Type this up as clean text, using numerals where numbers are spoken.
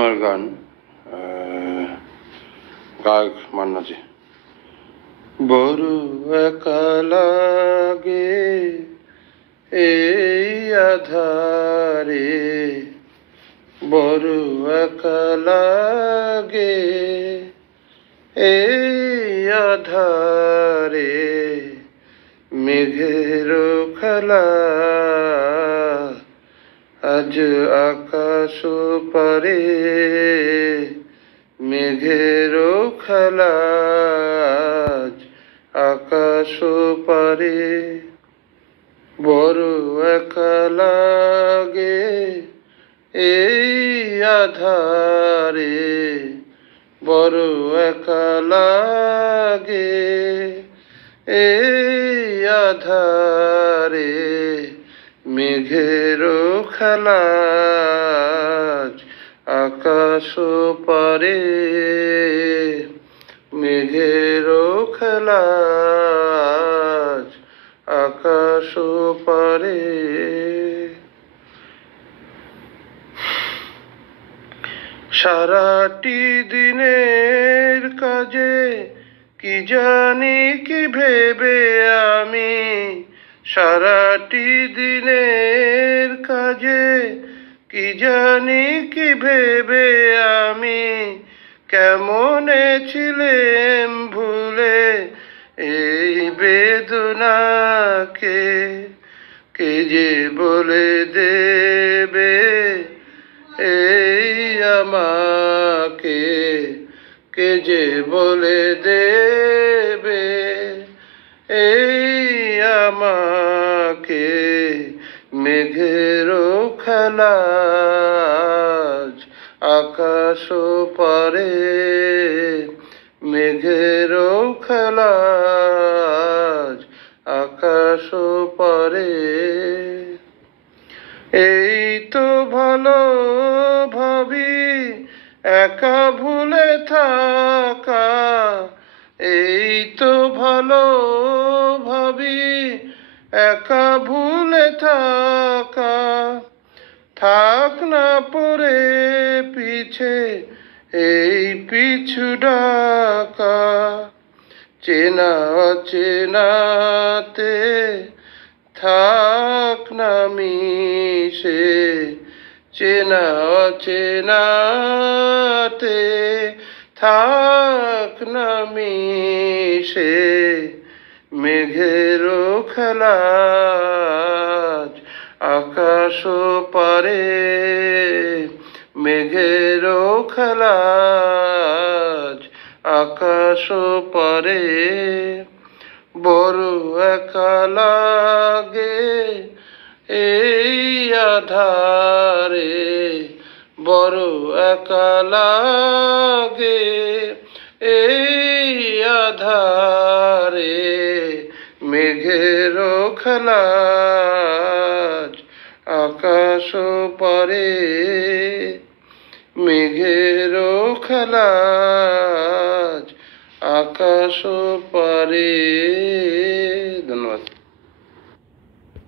সিনেমার গান, গায়ক মান্না জি। বড় একা লাগে এই আধারে, বড় একা লাগে এই আধারে, মেঘের খেলা আজ আকাশ পারে, মেঘের খেলা আজ আকাশ পারে। বড় একা লাগে এই আধারে, বড় একা লাগে এই আধারে, মেঘের খেলা আজ আকাশ পারে, মেঘের খেলা আজ আকাশ পারে। সারাটি দিনের কাজে কি জানি কি ভেবে আমি, সারাটি দিনের কাজে কি জানি কি ভেবে আমি, কেমনে ছিলেম ভুলে এই বেদনাকে, কে যে বলে দেবে এই আমাকে, কে যে বলে দেবে এই আমাকে, মেঘের খেলা আজ আকাশ পারে, মেঘের খেলা আজ আকাশ পারে। এই তো ভালো ভাবি একা ভুলে থাকা, এই তো ভালো ভাবি একা ভুলে থাকা, থাক না পড়ে পিছে এই পিছু ডাকা, চেনা চেনাতে থাক না মিশে, চেনা চেনাতে থাক না মিশে, মেঘের খেলা আজ আকাশ পারে, মেঘের খেলা আজ আকাশ পারে। বড় একা লাগে এই আধারে, বড় একা লাগে এই আধারে, মেঘের খেলা আজ আকাশ পারে, মেঘের খেলা আজ আকাশ পারে। ধন্যবাদ।